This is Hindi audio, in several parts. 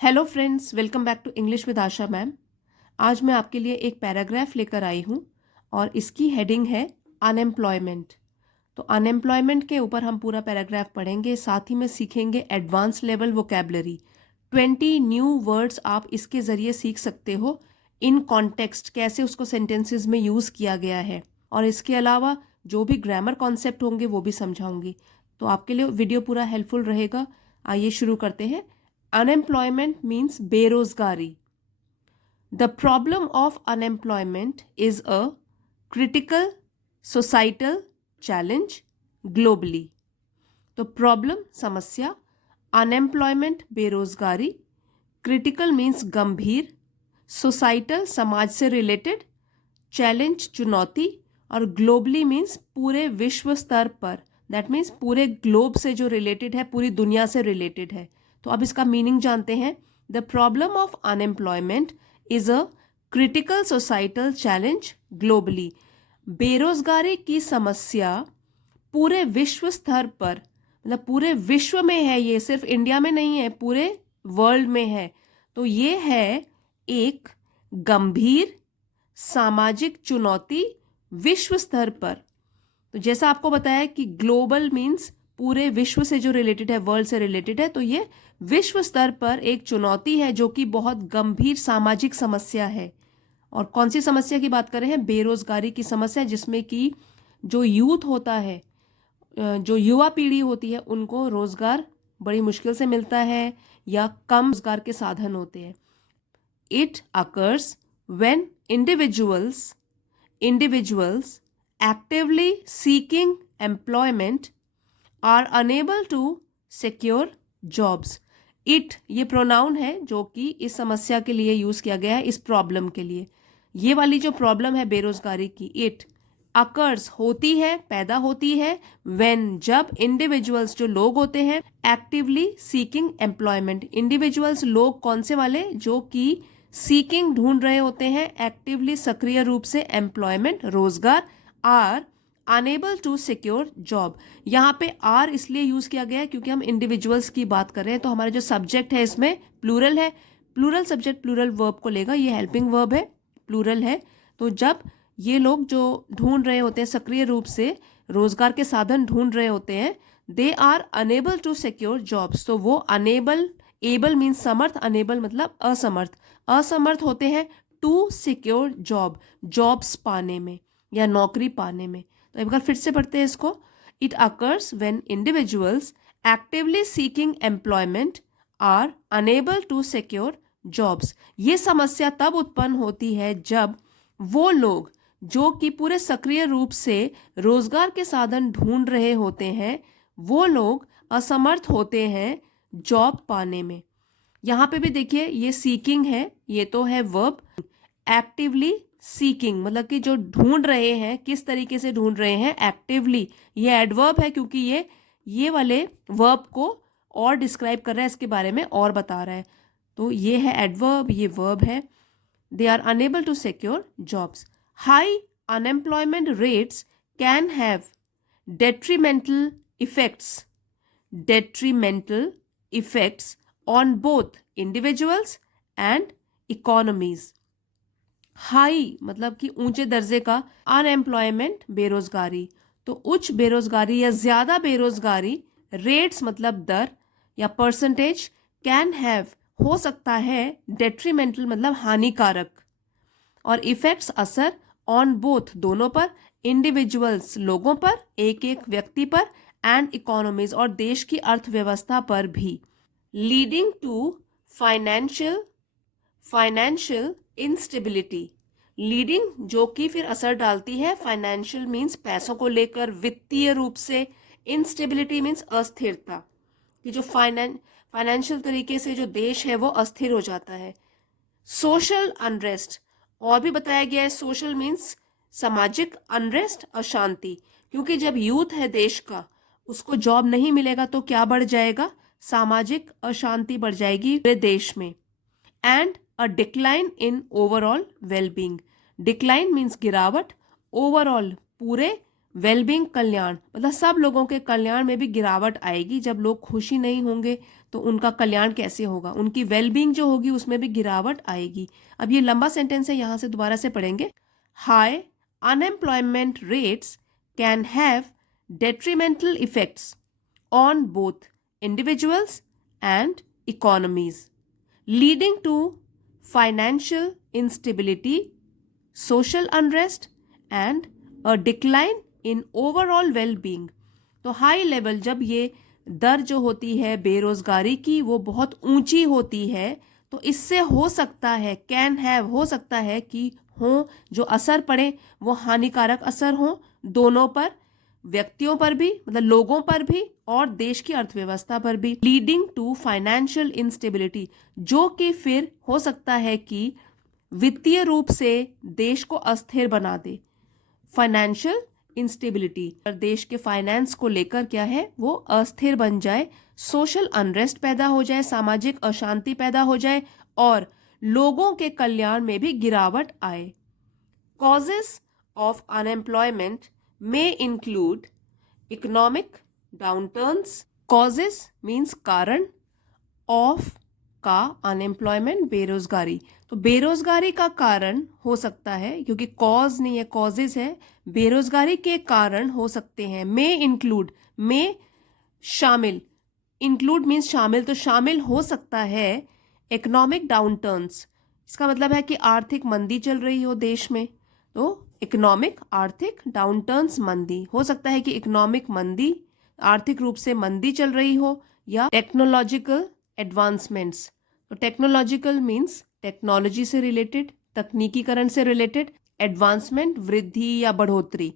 Hello friends, welcome back to English with Asha ma'am. आज मैं आपके लिए एक पैराग्राफ लेकर आई हूँ और इसकी हेडिंग है अनएम्प्लॉयमेंट। तो अनएम्प्लॉयमेंट के ऊपर हम पूरा पैराग्राफ पढ़ेंगे, साथ ही में सीखेंगे advance level vocabulary. 20 new words आप इसके ज़रिए सीख सकते हो इन कॉन्टेक्स्ट, कैसे उसको सेंटेंसेस में यूज़ किया गया है। और इसके अलावा जो भी ग्रामर कॉन्सेप्ट होंगे वो भी समझाऊंगी। तो आपके लिए वीडियो पूरा हेल्पफुल रहेगा। आइए शुरू करते हैं। Unemployment means बेरोजगारी. The problem of unemployment is a critical societal challenge globally. तो प्रॉब्लम समस्या, अनएम्प्लॉयमेंट बेरोजगारी, क्रिटिकल मीन्स गंभीर, सोसाइटल समाज से रिलेटेड, चैलेंज चुनौती, और ग्लोबली मीन्स पूरे विश्व स्तर पर। दैट मीन्स पूरे ग्लोब से जो रिलेटेड है, पूरी दुनिया से रिलेटेड है। तो अब इसका मीनिंग जानते हैं। The problem of unemployment is a critical societal challenge globally. बेरोजगारी की समस्या पूरे विश्व स्तर पर, मतलब पूरे विश्व में है, ये सिर्फ इंडिया में नहीं है, पूरे वर्ल्ड में है। तो ये है एक गंभीर सामाजिक चुनौती विश्व स्तर पर। तो जैसा आपको बताया कि ग्लोबल मीन्स पूरे विश्व से जो रिलेटेड है, वर्ल्ड से रिलेटेड है, तो ये विश्व स्तर पर एक चुनौती है जो कि बहुत गंभीर सामाजिक समस्या है। और कौन सी समस्या की बात कर रहे हैं? बेरोजगारी की समस्या, जिसमें कि जो यूथ होता है, जो युवा पीढ़ी होती है, उनको रोजगार बड़ी मुश्किल से मिलता है या कम रोजगार के साधन होते हैं। It occurs when individuals actively seeking employment are unable to secure jobs. It ये प्रोनाउन है जो कि इस समस्या के लिए यूज किया गया है, इस प्रॉब्लम के लिए। ये वाली जो प्रॉब्लम है बेरोजगारी की, इट अकर्स होती है, पैदा होती है, व्हेन जब इंडिविजुअल्स जो लोग होते हैं, एक्टिवली सीकिंग एम्प्लॉयमेंट। इंडिविजुअल्स लोग कौन से वाले? जो कि सीकिंग ढूंढ रहे होते हैं, एक्टिवली सक्रिय रूप से एम्प्लॉयमेंट रोजगार, are unable to secure job. यहाँ पे आर इसलिए यूज किया गया है क्योंकि हम इंडिविजुअल्स की बात कर रहे हैं। तो हमारा जो सब्जेक्ट है इसमें प्लूरल है, प्लूरल सब्जेक्ट प्लूरल वर्ब को लेगा। ये हेल्पिंग वर्ब है, प्लूरल है। तो जब ये लोग जो ढूंढ रहे होते हैं, सक्रिय रूप से रोजगार के साधन ढूंढ रहे होते हैं, they are unable to secure jobs. तो वो अनेबल, एबल मीन्स समर्थ, अनेबल मतलब असमर्थ, असमर्थ होते हैं टू सिक्योर जॉब, जॉब्स पाने में या नौकरी पाने में। तो एक बार फिर से पढ़ते हैं इसको। It occurs when individuals actively seeking employment are unable to secure jobs. ये समस्या तब उत्पन्न होती है जब वो लोग जो कि पूरे सक्रिय रूप से रोजगार के साधन ढूंढ रहे होते हैं, वो लोग असमर्थ होते हैं जॉब पाने में। यहाँ पे भी देखिए, ये सीकिंग है, ये तो है वर्ब। एक्टिवली सीकिंग मतलब कि जो ढूंढ रहे हैं, किस तरीके से ढूंढ रहे हैं? एक्टिवली। ये एडवर्ब है क्योंकि ये वाले वर्ब को और डिस्क्राइब कर रहा है, इसके बारे में और बता रहा है। तो ये है एडवर्ब, ये वर्ब है। They are unable to secure jobs. High unemployment rates can have detrimental effects on both individuals and economies. High मतलब कि ऊंचे दर्जे का, अनएम्प्लॉयमेंट बेरोजगारी, तो उच्च बेरोजगारी या ज्यादा बेरोजगारी, रेट्स मतलब दर या परसेंटेज, कैन हैव हो सकता है, डेट्रीमेंटल मतलब हानिकारक, और इफेक्ट्स असर, ऑन बोथ दोनों पर, इंडिविजुअल्स लोगों पर, एक एक व्यक्ति पर, एंड इकोनॉमीज और देश की अर्थव्यवस्था पर भी, leading to financial instability. Leading जो कि फिर असर डालती है, फाइनेंशियल मीन्स पैसों को लेकर, वित्तीय रूप से, इंस्टेबिलिटी मीन्स अस्थिरता, कि जो फाइनेंशियल तरीके से जो देश है वो अस्थिर हो जाता है। सोशल अनरेस्ट, और भी बताया गया है, सोशल मीन्स सामाजिक, अनरेस्ट अशांति, क्योंकि जब यूथ है देश का, उसको जॉब नहीं मिलेगा तो क्या बढ़ जाएगा? सामाजिक अशांति बढ़ जाएगी पूरे देश में। And a decline in overall wellbeing. Decline means गिरावट, ओवरऑल पूरे वेलबींग कल्याण, मतलब सब लोगों के कल्याण में भी गिरावट आएगी। जब लोग खुशी नहीं होंगे तो उनका कल्याण कैसे होगा, उनकी वेलबींग जो होगी उसमें भी गिरावट आएगी। अब ये लंबा सेंटेंस है, यहाँ से दोबारा से पढ़ेंगे। High unemployment rates can have detrimental effects on both individuals and economies, leading to financial instability, social unrest, and a decline in overall well-being। तो हाई लेवल, जब ये दर जो होती है बेरोजगारी की वो बहुत ऊंची होती है, तो इससे हो सकता है, कैन हैव, हो सकता है कि हो जो असर पड़े वो हानिकारक असर हो दोनों पर, व्यक्तियों पर भी, मतलब लोगों पर भी, और देश की अर्थव्यवस्था पर भी। लीडिंग टू फाइनेंशियल इंस्टेबिलिटी, जो कि फिर हो सकता है कि वित्तीय रूप से देश को अस्थिर बना दे। फाइनेंशियल इंस्टेबिलिटी, देश के फाइनेंस को लेकर क्या है, वो अस्थिर बन जाए, सोशल अनरेस्ट पैदा हो जाए, सामाजिक अशांति पैदा हो जाए, और लोगों के कल्याण में भी गिरावट आए। Causes of unemployment may include economic downturns। causes means कारण, of का अनएम्प्लॉयमेंट बेरोजगारी, तो बेरोजगारी का कारण हो सकता है, क्योंकि कॉज नहीं है कॉजेज है, बेरोजगारी के कारण हो सकते हैं। may include, में शामिल, इंक्लूड मीन्स शामिल, तो शामिल हो सकता है इकोनॉमिक डाउनटर्न्स, इसका मतलब है कि आर्थिक मंदी चल रही हो देश में, तो इकोनॉमिक, आर्थिक, डाउनटर्न्स मंदी, हो सकता है कि इकोनॉमिक मंदी, आर्थिक रूप से मंदी चल रही हो, या टेक्नोलॉजिकल एडवांसमेंट्स, तो टेक्नोलॉजिकल मीन्स टेक्नोलॉजी से रिलेटेड, तकनीकीकरण से रिलेटेड, एडवांसमेंट वृद्धि या बढ़ोतरी,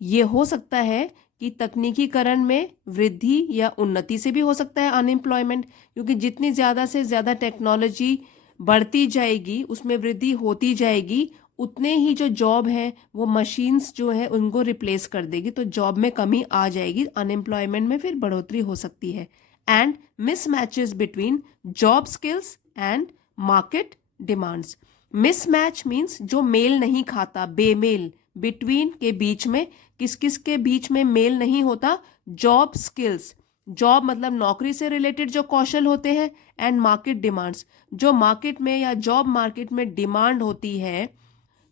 ये हो सकता है कि तकनीकीकरण में वृद्धि या उन्नति से भी हो सकता है अनएम्प्लॉयमेंट, क्योंकि जितनी ज़्यादा से ज़्यादा टेक्नोलॉजी बढ़ती जाएगी, उसमें वृद्धि होती जाएगी, उतने ही जो जॉब है वो मशीन्स जो है उनको रिप्लेस कर देगी, तो जॉब में कमी आ जाएगी, अनएम्प्लॉयमेंट में फिर बढ़ोतरी हो सकती है। And mismatches between job skills and market demands. Mismatch means जो मेल नहीं खाता, बेमेल, बिटवीन के बीच में, किस किस के बीच में मेल नहीं होता, जॉब स्किल्स, जॉब मतलब नौकरी से रिलेटेड जो कौशल होते हैं, एंड मार्केट डिमांड्स, जो मार्केट में या जॉब मार्केट में डिमांड होती है,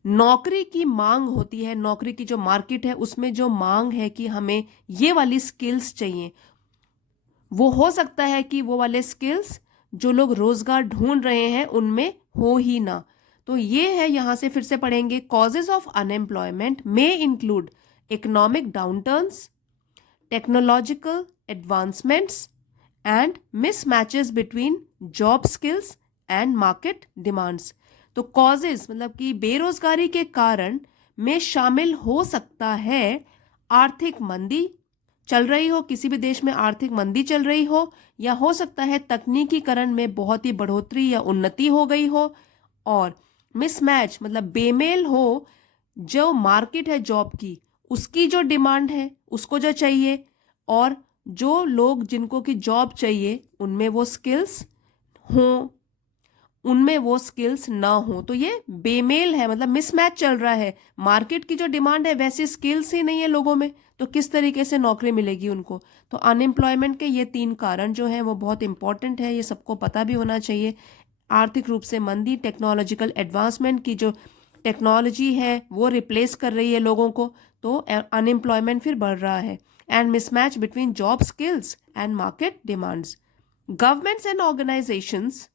नौकरी की मांग होती है, नौकरी की जो मार्केट है उसमें जो मांग है कि हमें ये वाली स्किल्स चाहिए, वो हो सकता है कि वो वाले स्किल्स जो लोग रोजगार ढूंढ रहे हैं उनमें हो ही ना। तो ये है, यहां से फिर से पढ़ेंगे। Causes of unemployment may include economic downturns, technological advancements, and mismatches between job skills and market demands. तो कॉजेज मतलब कि बेरोजगारी के कारण में शामिल हो सकता है आर्थिक मंदी चल रही हो, किसी भी देश में आर्थिक मंदी चल रही हो, या हो सकता है तकनीकीकरण में बहुत ही बढ़ोतरी या उन्नति हो गई हो, और मिसमैच मतलब बेमेल हो, जो मार्केट है जॉब की, उसकी जो डिमांड है उसको जो चाहिए, और जो लोग जिनको की जॉब चाहिए उनमें वो स्किल्स हों, उनमें वो स्किल्स ना हो, तो ये बेमेल है, मतलब मिसमैच चल रहा है। मार्केट की जो डिमांड है वैसी स्किल्स ही नहीं है लोगों में, तो किस तरीके से नौकरी मिलेगी उनको। तो अनएम्प्लॉयमेंट के ये 3 कारण जो हैं वो बहुत इंपॉर्टेंट है, ये सबको पता भी होना चाहिए। आर्थिक रूप से मंदी, टेक्नोलॉजिकल एडवांसमेंट की जो टेक्नोलॉजी है वो रिप्लेस कर रही है लोगों को, तो अनएम्प्लॉयमेंट फिर बढ़ रहा है। And mismatch between job skills and market demands. Governments and organisations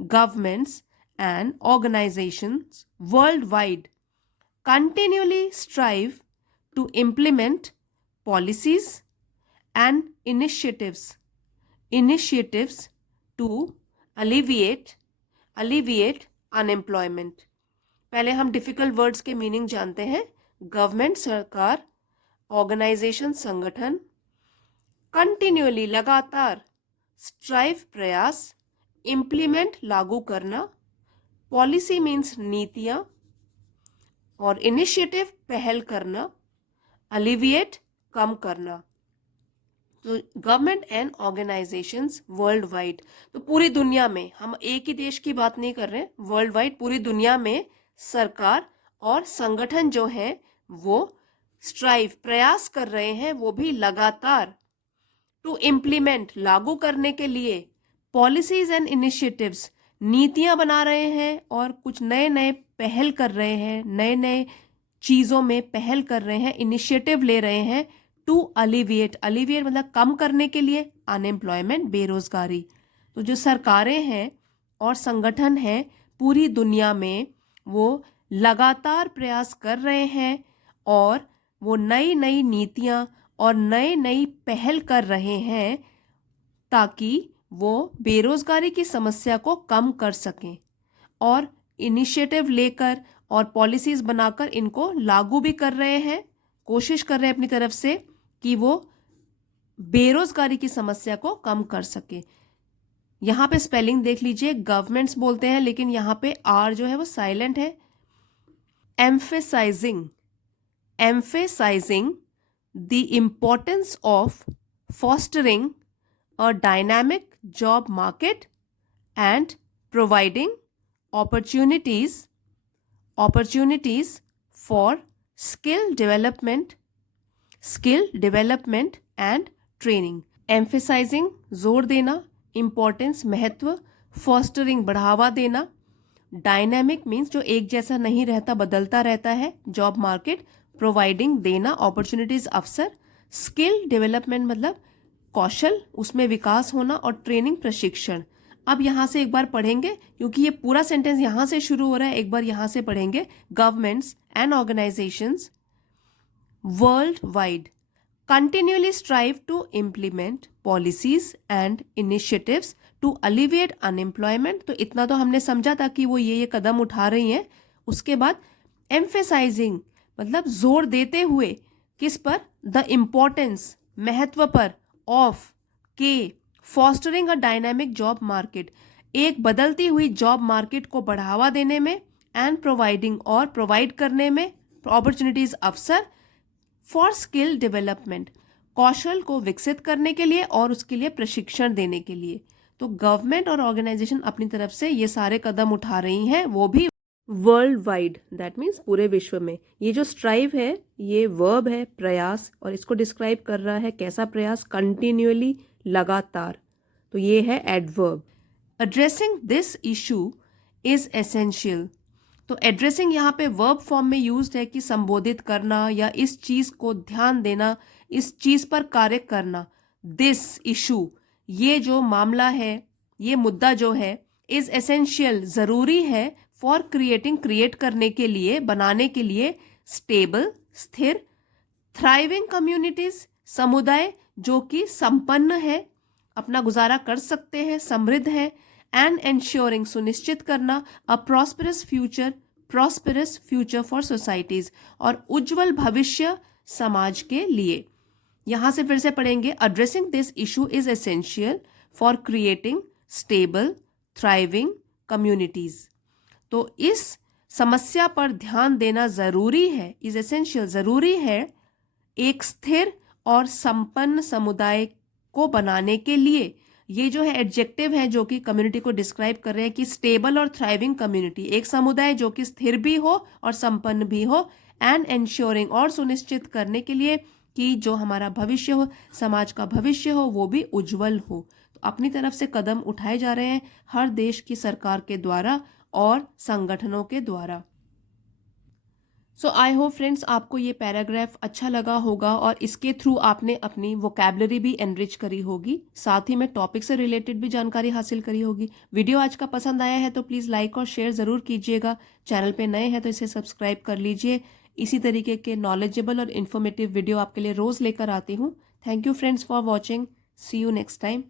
Governments and organizations worldwide continually strive to implement policies and initiatives to alleviate unemployment। पहले हम डिफिकल्ट वर्ड्स के मीनिंग जानते हैं। गवर्नमेंट सरकार, ऑर्गेनाइजेशन संगठन, कंटिन्यूअली लगातार, स्ट्राइव प्रयास, इम्प्लीमेंट लागू करना, पॉलिसी मीन्स नीतियां, और इनिशिएटिव पहल करना, अलिविएट कम करना। तो government and organisations world wide, तो पूरी दुनिया में, हम एक ही देश की बात नहीं कर रहे हैं, वर्ल्ड वाइड पूरी दुनिया में सरकार और संगठन जो है वो स्ट्राइव प्रयास कर रहे हैं, वो भी लगातार, टू इम्प्लीमेंट लागू करने के लिए, पॉलिसीज एंड इनिशिएटिव्स नीतियां बना रहे हैं और कुछ नए नए पहल कर रहे हैं, नए नए चीजों में पहल कर रहे हैं, इनिशिएटिव ले रहे हैं, टू अलिविएट, अलिविएट मतलब कम करने के लिए, अनएम्प्लॉयमेंट बेरोजगारी। तो जो सरकारें हैं और संगठन हैं पूरी दुनिया में, वो लगातार प्रयास कर रहे हैं और वो नई नई नीतियां और नई नई पहल कर रहे हैं ताकि वो बेरोजगारी की समस्या को कम कर सकें, और इनिशिएटिव लेकर और पॉलिसीज बनाकर इनको लागू भी कर रहे हैं, कोशिश कर रहे हैं अपनी तरफ से कि वो बेरोजगारी की समस्या को कम कर सके। यहाँ पे स्पेलिंग देख लीजिए, गवर्नमेंट्स बोलते हैं लेकिन यहाँ पे आर जो है वो साइलेंट है। Emphasizing the importance of fostering a dynamic job market and providing opportunities for skill development and training. Emphasizing जोर देना, importance महत्व, fostering बढ़ावा देना, dynamic means जो एक जैसा नहीं रहता, बदलता रहता है, job market, providing देना, opportunities अवसर, skill development मतलब कौशल, उसमें विकास होना, और ट्रेनिंग प्रशिक्षण। अब यहाँ से एक बार पढ़ेंगे क्योंकि ये पूरा सेंटेंस यहाँ से शुरू हो रहा है, एक बार यहाँ से पढ़ेंगे। Governments and organisations world wide continually strive to implement policies and initiatives to alleviate unemployment. तो इतना तो हमने समझा था कि वो ये कदम उठा रही हैं। उसके बाद एम्फेसाइजिंग मतलब जोर देते हुए, किस पर? द इम्पोर्टेंस महत्व पर, ऑफ के fostering a dynamic job market एक बदलती हुई जॉब मार्केट को बढ़ावा देने में, एंड प्रोवाइडिंग और प्रोवाइड करने में अपॉर्चुनिटीज अवसर, फॉर स्किल डेवलपमेंट कौशल को विकसित करने के लिए और उसके लिए प्रशिक्षण देने के लिए। तो गवर्नमेंट और ऑर्गेनाइजेशन अपनी तरफ से ये सारे कदम उठा रही हैं, वो भी वर्ल्ड वाइड, दैट मीन्स पूरे विश्व में। ये जो स्ट्राइव है ये वर्ब है, प्रयास, और इसको डिस्क्राइब कर रहा है कैसा प्रयास? कंटिन्यूअली, लगातार। तो ये है adverb. Addressing this issue is essential. तो एड्रेसिंग यहाँ पे वर्ब फॉर्म में यूज्ड है कि संबोधित करना या इस चीज को ध्यान देना, इस चीज पर कार्य करना। दिस इशू ये जो मामला है, ये मुद्दा जो है, इज एसेंशियल जरूरी है, फॉर क्रिएटिंग क्रिएट करने के लिए, बनाने के लिए, स्टेबल स्थिर, थ्राइविंग कम्युनिटीज समुदाय जो कि संपन्न है, अपना गुजारा कर सकते हैं, समृद्ध है, एंड एंश्योरिंग सुनिश्चित करना, अ प्रॉस्पेरस फ्यूचर फॉर सोसाइटीज और उज्जवल भविष्य समाज के लिए। यहां से फिर से पढ़ेंगे। Addressing this issue is essential for creating stable thriving communities. तो इस समस्या पर ध्यान देना जरूरी है, इज एसेंशियल जरूरी है, एक स्थिर और संपन्न समुदाय को बनाने के लिए। ये जो है एडजेक्टिव है जो कि कम्युनिटी को डिस्क्राइब कर रहे हैं कि स्टेबल और थ्राइविंग कम्युनिटी, एक समुदाय जो कि स्थिर भी हो और संपन्न भी हो, एंड एंश्योरिंग और सुनिश्चित करने के लिए कि जो हमारा भविष्य हो, समाज का भविष्य हो, वो भी उज्जवल हो। तो अपनी तरफ से कदम उठाए जा रहे हैं हर देश की सरकार के द्वारा और संगठनों के द्वारा। सो आई होप फ्रेंड्स आपको ये पैराग्राफ अच्छा लगा होगा और इसके थ्रू आपने अपनी वोकैबुलरी भी एनरिच करी होगी, साथ ही में टॉपिक से रिलेटेड भी जानकारी हासिल करी होगी। वीडियो आज का पसंद आया है तो प्लीज़ लाइक और शेयर ज़रूर कीजिएगा। चैनल पे नए हैं तो इसे सब्सक्राइब कर लीजिए। इसी तरीके के नॉलेजेबल और इन्फॉर्मेटिव वीडियो आपके लिए रोज़ लेकर आती हूँ। Thank you friends for watching. See you next time.